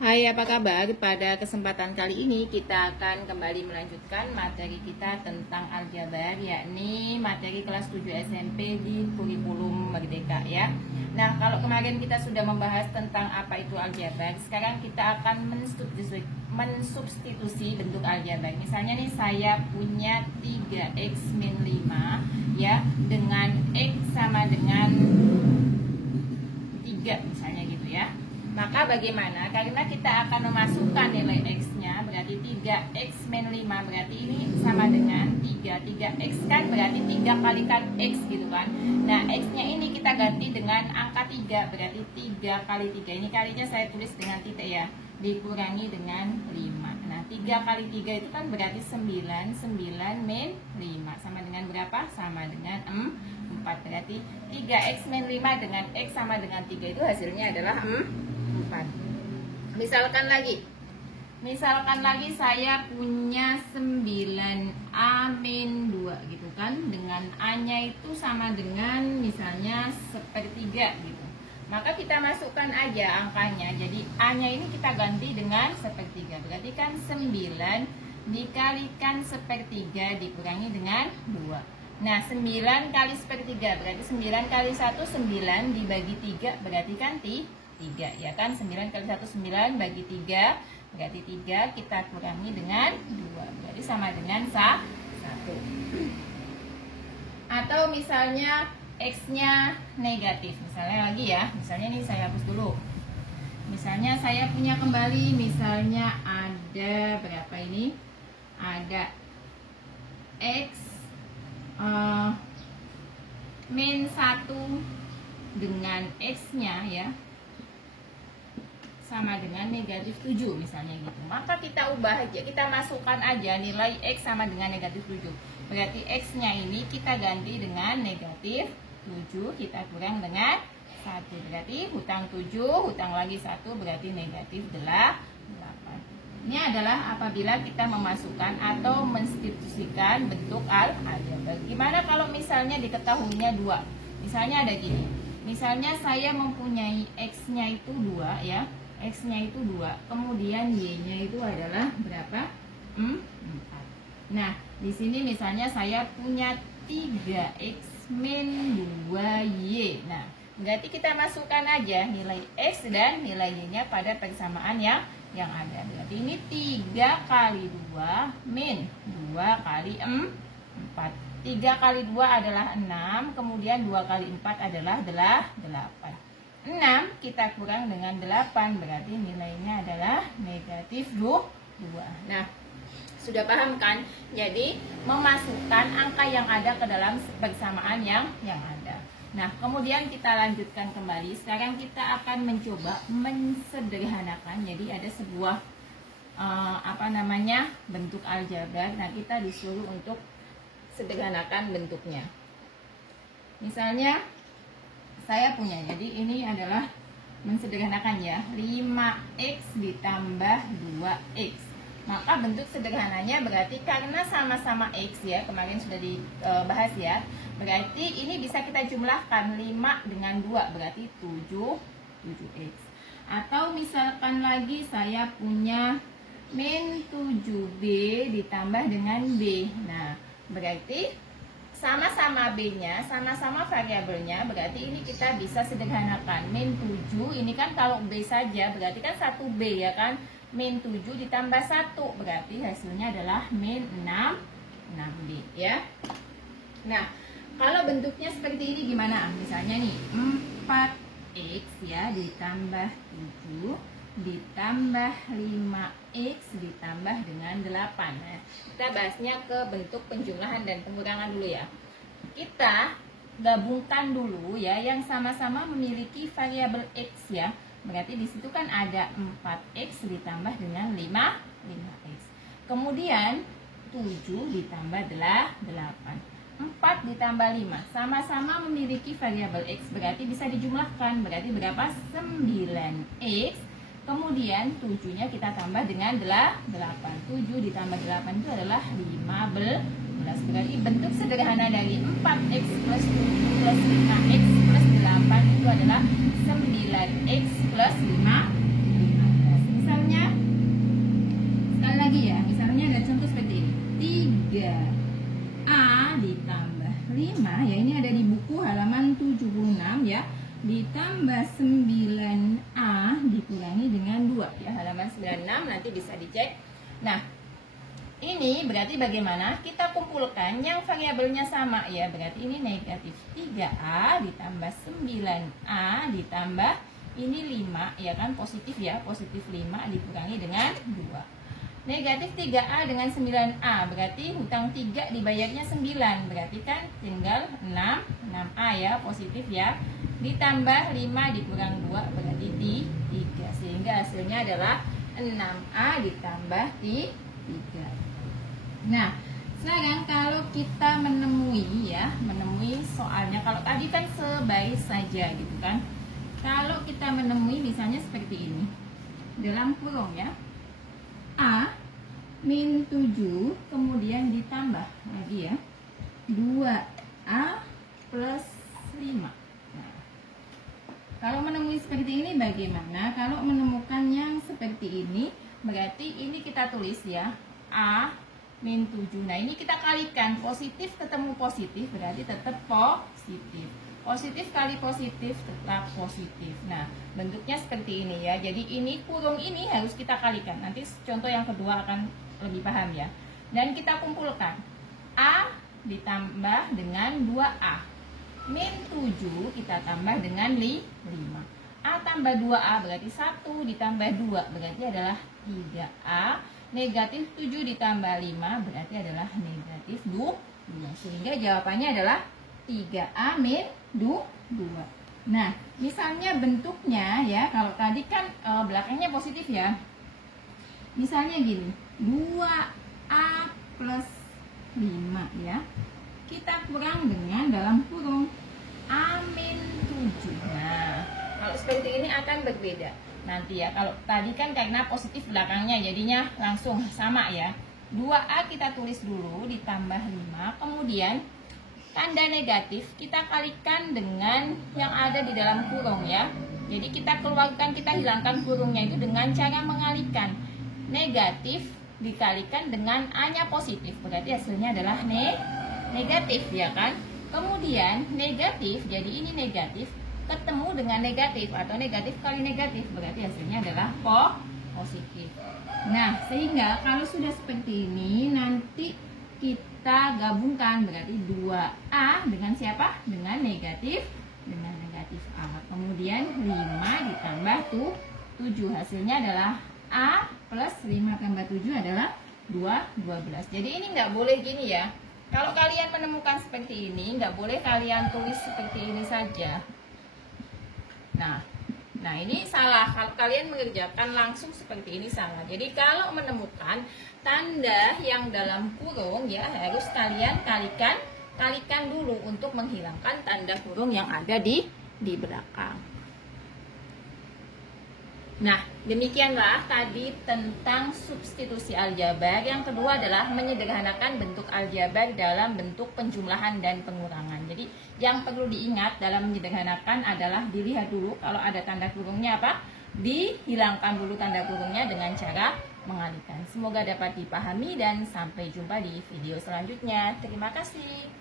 Hai, apa kabar? Pada kesempatan kali ini kita akan kembali melanjutkan materi kita tentang aljabar, yakni materi kelas 7 SMP di kurikulum Merdeka ya. Nah, kalau kemarin kita sudah membahas tentang apa itu aljabar, sekarang kita akan mensubstitusi bentuk aljabar. Misalnya nih, saya punya 3x min 5 ya, dengan x sama dengan 3 misalnya gitu ya. Maka bagaimana? Karena kita akan memasukkan nilai x-nya, berarti 3x min 5, berarti ini sama dengan 3. 3x kan berarti 3 kalikan x gitu kan. Nah, x-nya ini kita ganti dengan angka 3, berarti 3 kali 3. Ini kalinya saya tulis dengan titik ya, dikurangi dengan 5. Nah, 3 kali 3 itu kan berarti 9. 9 min 5 sama dengan berapa? Sama dengan 4. Berarti 3x min 5 dengan x sama dengan 3 itu hasilnya adalah 4. Misalkan lagi saya punya 9a min 2 gitu kan, dengan a nya itu sama dengan misalnya 1/3 gitu. Maka kita masukkan aja angkanya, jadi a nya ini kita ganti dengan 1/3, berarti kan 9 dikalikan 1/3 dikurangi dengan 2. Nah, 9 kali 1/3 berarti 9 kali 1 9 dibagi 3 berarti kan 3 ya kan. 9 kali 1 9 bagi 3 berarti 3, kita kurangi dengan 2 berarti sama dengan 1. Atau misalnya x nya negatif, misalnya lagi ya, misalnya ini saya hapus dulu. Misalnya saya punya kembali, misalnya ada berapa ini, ada x min 1 dengan x nya ya sama dengan negatif 7 misalnya gitu. Maka kita ubah aja, kita masukkan aja nilai x sama dengan negatif 7. Berarti x nya ini kita ganti dengan negatif 7, kita kurang dengan 1. Berarti hutang 7, hutang lagi 1 berarti negatif 8. Ini adalah apabila kita memasukkan atau mensubstitusikan bentuk aljabar. Gimana kalau misalnya diketahuinya 2? Misalnya ada gini. Misalnya saya mempunyai x nya itu 2 ya. X nya itu 2, kemudian Y nya itu adalah berapa? 4. Nah, di sini misalnya saya punya 3X min 2Y. Nah, berarti kita masukkan aja nilai X dan nilai Y nya pada persamaan yang ada. Berarti ini 3 kali 2 min 2 kali 4. 3 kali 2 adalah 6, kemudian 2 kali 4 adalah 8. 6 kita kurang dengan 8 berarti nilainya adalah negatif 2. Nah, sudah paham kan? Jadi memasukkan angka yang ada ke dalam persamaan yang ada. Nah, kemudian kita lanjutkan kembali. Sekarang kita akan mencoba mensederhanakan. Jadi ada sebuah bentuk aljabar. Nah, kita disuruh untuk sederhanakan bentuknya. Misalnya saya punya, jadi ini adalah mensederhanakan ya, 5x ditambah 2x. Maka bentuk sederhananya berarti karena sama-sama x ya, kemarin sudah dibahas ya, berarti ini bisa kita jumlahkan 5 dengan 2 berarti 7x. Atau misalkan lagi saya punya min 7b ditambah dengan b. Nah, berarti sama-sama B-nya, sama-sama variabelnya, berarti ini kita bisa sederhanakan. Min 7, ini kan kalau B saja, berarti kan 1B ya kan. Min 7 ditambah 1, berarti hasilnya adalah min 6B ya. Nah, kalau bentuknya seperti ini gimana? Misalnya nih, 4X ya ditambah 7 ditambah 5x ditambah dengan 8. Nah, kita bahasnya ke bentuk penjumlahan dan pengurangan dulu ya. Kita gabungkan dulu ya yang sama-sama memiliki variabel x ya. Berarti di situ kan ada 4x ditambah dengan 5x. Kemudian 7 ditambah 8. 4 ditambah 5 sama-sama memiliki variabel x, berarti bisa dijumlahkan. Berarti berapa? 9x. Kemudian 7-nya kita tambah dengan 8. 7 ditambah 8 itu adalah 15. Berarti bentuk sederhana dari 4x plus 7 plus 5x plus 8 itu adalah 9x plus 5. 5 ya, ini ada di buku halaman 76 ya, ditambah 9A dikurangi dengan 2 ya, halaman 96 nanti bisa dicek. Nah, ini berarti bagaimana? Kita kumpulkan yang variabelnya sama ya, berarti ini negatif 3A ditambah 9A ditambah ini 5 ya kan, positif ya, positif 5 dikurangi dengan 2. Negatif 3A dengan 9A berarti hutang 3 dibayarnya 9, berarti kan tinggal 6A ya, positif ya, ditambah 5 dikurang 2 berarti 3, sehingga hasilnya adalah 6A ditambah 3. Nah, sekarang kalau kita menemui ya, menemui soalnya, kalau tadi kan sebaris saja gitu kan. Kalau kita menemui misalnya seperti ini, dalam kurung ya, A min 7 kemudian ditambah lagi ya 2A plus 5. Nah, kalau menemui seperti ini bagaimana? Kalau menemukan yang seperti ini berarti ini kita tulis ya A min 7. Nah, ini kita kalikan, positif ketemu positif berarti tetap positif. Positif kali positif tetap positif. Nah, bentuknya seperti ini ya. Jadi ini kurung ini harus kita kalikan. Nanti contoh yang kedua akan lebih paham ya. Dan kita kumpulkan A ditambah dengan 2A min 7 kita tambah dengan 5. A tambah 2A berarti 1 ditambah 2 berarti adalah 3A. Negatif 7 ditambah 5 berarti adalah negatif 2. Sehingga jawabannya adalah 3A min 2. Nah, misalnya bentuknya ya, kalau tadi kan belakangnya positif ya. Misalnya gini, 2A plus 5 ya. Kita kurang dengan dalam kurung A min 7. Nah, kalau seperti ini akan berbeda. Nanti ya, kalau tadi kan karena positif belakangnya jadinya langsung sama ya. 2A kita tulis dulu ditambah 5, kemudian tanda negatif kita kalikan dengan yang ada di dalam kurung ya. Jadi kita keluarkan, kita hilangkan kurungnya itu dengan cara mengalikan. Negatif dikalikan dengan A-nya positif, berarti hasilnya adalah negatif ya kan. Kemudian negatif, jadi ini negatif ketemu dengan negatif atau negatif kali negatif, berarti hasilnya adalah positif. Nah, sehingga kalau sudah seperti ini nanti kita gabungkan, berarti 2A dengan siapa? Dengan negatif A. Kemudian 5 ditambah 7, hasilnya adalah A plus 5 tambah 7 adalah 12. Jadi ini nggak boleh gini ya. Kalau kalian menemukan seperti ini, nggak boleh kalian tulis seperti ini saja. Nah ini salah. Kalau kalian mengerjakan langsung seperti ini salah. Jadi kalau menemukan tanda yang dalam kurung ya harus kalian kalikan dulu untuk menghilangkan tanda kurung yang ada di belakang. Nah, demikianlah tadi tentang substitusi aljabar. Yang kedua adalah menyederhanakan bentuk aljabar dalam bentuk penjumlahan dan pengurangan. Jadi, yang perlu diingat dalam menyederhanakan adalah dilihat dulu kalau ada tanda kurungnya apa? Dihilangkan dulu tanda kurungnya dengan cara mengalihkan. Semoga dapat dipahami dan sampai jumpa di video selanjutnya. Terima kasih.